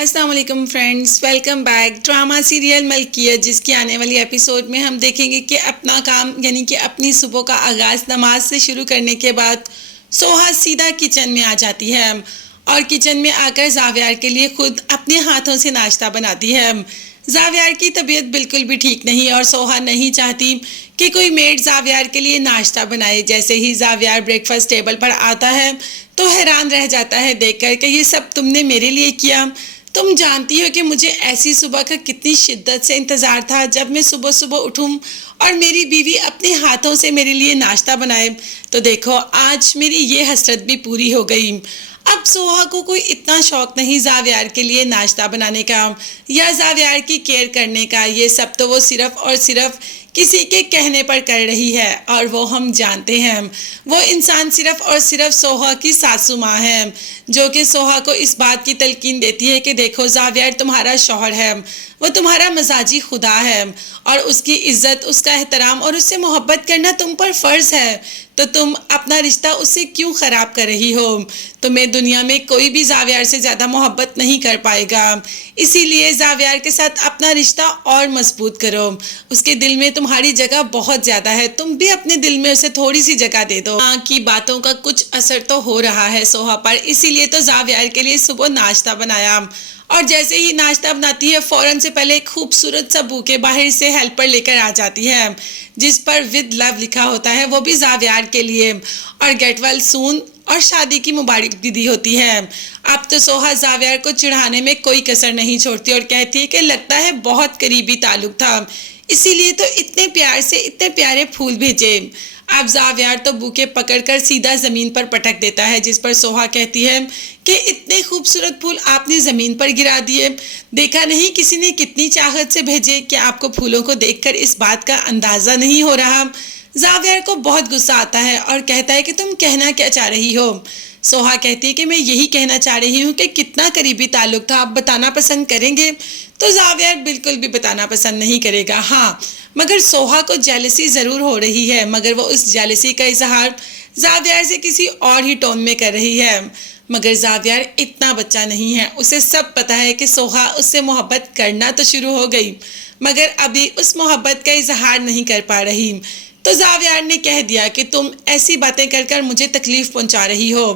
السلام علیکم friends, welcome back drama serial ملکیت، جس کی آنے والی ایپیسوڈ میں ہم دیکھیں گے کہ اپنا کام یعنی کہ اپنی صبح کا آغاز نماز سے شروع کرنے کے بعد سوہا سیدھا کچن میں آ جاتی ہے اور کچن میں آ کر زاویار کے لیے خود اپنے ہاتھوں سے ناشتہ بناتی ہے۔ زاویار کی طبیعت بالکل بھی ٹھیک نہیں اور سوہا نہیں چاہتی کہ کوئی میڈ زاویار کے لیے ناشتہ بنائے۔ جیسے ہی زاویار بریک فاسٹ ٹیبل پر آتا ہے تو حیران رہ جاتا ہے دیکھ کر کہ یہ سب تم نے میرے لیے کیا۔ تم جانتی ہو کہ مجھے ایسی صبح کا کتنی شدت سے انتظار تھا جب میں صبح صبح اٹھوں اور میری بیوی اپنے ہاتھوں سے میرے لیے ناشتہ بنائے۔ تو دیکھو آج میری یہ حسرت بھی پوری ہو گئی۔ اب سوہا کو کوئی اتنا شوق نہیں زاویار کے لیے ناشتہ بنانے کا یا زاویار کی کیئر کرنے کا، یہ سب تو وہ صرف اور صرف کسی کے کہنے پر کر رہی ہے اور وہ ہم جانتے ہیں وہ انسان صرف اور صرف سوہا کی ساسو ماں ہے، جو کہ سوہا کو اس بات کی تلقین دیتی ہے کہ دیکھو زاویار تمہارا شوہر ہے، وہ تمہارا مزاجی خدا ہے اور اس کی عزت، اس کا احترام اور اس سے محبت کرنا تم پر فرض ہے، تو تم اپنا رشتہ اس سے کیوں خراب کر رہی ہو؟ تمہیں دنیا میں کوئی بھی زاویار سے زیادہ محبت نہیں کر پائے گا، اسی لیے زاویار کے ساتھ اپنا رشتہ اور مضبوط کرو۔ اس کے دل میں تمہاری جگہ بہت زیادہ ہے، تم بھی اپنے دل میں اسے تھوڑی سی جگہ دے دو۔ ماں کی باتوں کا کچھ اثر تو ہو رہا ہے سوہا پر، اسی لیے تو زاویار کے لیے صبح ناشتہ بنایا اور جیسے ہی ناشتہ بناتی ہے فوراً سے پہلے ایک خوبصورت سا بوکے باہر سے ہیلپر لے کر آ جاتی ہے جس پر ود لو لکھا ہوتا ہے، وہ بھی زاویار کے لیے، اور گیٹ ویل سون اور شادی کی مبارکباد دی ہوتی ہے۔ اب تو سوہا زاویار کو چڑھانے میں کوئی کسر نہیں چھوڑتی اور کہتی ہے کہ لگتا ہے بہت قریبی تعلق تھا، اسی لیے تو اتنے پیار سے اتنے پیارے پھول بھیجے۔ اب زاویار تو بوکے پکڑ کر سیدھا زمین پر پٹک دیتا ہے، جس پر سوہا کہتی ہے کہ اتنے خوبصورت پھول آپ نے زمین پر گرا دیے، دیکھا نہیں کسی نے کتنی چاہت سے بھیجے، کہ آپ کو پھولوں کو دیکھ کر اس بات کا اندازہ نہیں ہو رہا؟ زاویار کو بہت غصہ آتا ہے اور کہتا ہے کہ تم کہنا کیا چاہ رہی ہو؟ سوہا کہتی ہے کہ میں یہی کہنا چاہ رہی ہوں کہ کتنا قریبی تعلق تھا، آپ بتانا پسند کریں گے؟ تو زاویار بالکل بھی بتانا پسند نہیں کرے گا، ہاں مگر سوہا کو جیلسی ضرور ہو رہی ہے، مگر وہ اس جیلسی کا اظہار زاویار سے کسی اور ہی ٹون میں کر رہی ہے۔ مگر زاویار اتنا بچہ نہیں ہے، اسے سب پتہ ہے کہ سوہا اس سے محبت کرنا تو شروع ہو گئی مگر ابھی اس محبت کا اظہار نہیں کر پا رہی۔ تو زاویار نے کہہ دیا کہ تم ایسی باتیں کر کر مجھے تکلیف پہنچا رہی ہو۔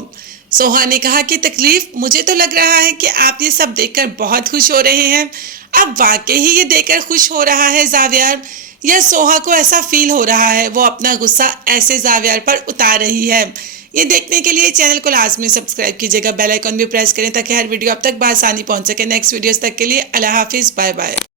سوہا نے کہا کہ تکلیف؟ مجھے تو لگ رہا ہے کہ آپ یہ سب دیکھ کر بہت خوش ہو رہے ہیں۔ اب واقعی ہی یہ دیکھ کر خوش ہو رہا ہے زاویار، یا سوہا کو ایسا فیل ہو رہا ہے وہ اپنا غصہ ایسے زاویار پر اتار رہی ہے؟ یہ دیکھنے کے لیے چینل کو لازمی سبسکرائب کیجیے گا، بیل آئیکن بھی پریس کریں تاکہ ہر ویڈیو اب تک بآسانی پہنچ سکے۔ نیکسٹ ویڈیوز تک کے لیے اللہ حافظ، بائے بائے۔